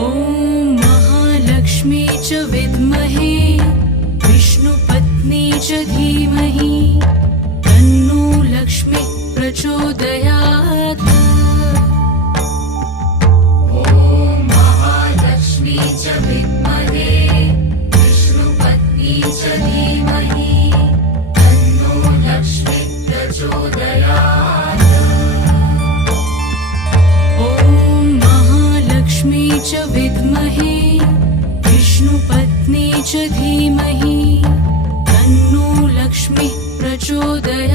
ॐ महालक्ष्मी च विद्महे विष्णुपत्नी च धीमहि तन्नो लक्ष्मी प्रचोदयात्। ॐ महालक्ष्मी च विद्महे विष्णुपत्नी च धीमहि तन्नो लक्ष्मी प्रचोदयात्। ॐ महालक्ष्मी च विद्महे विष्णुपत्नी च धीमहि तन्नो लक्ष्मी प्रचोदयात्।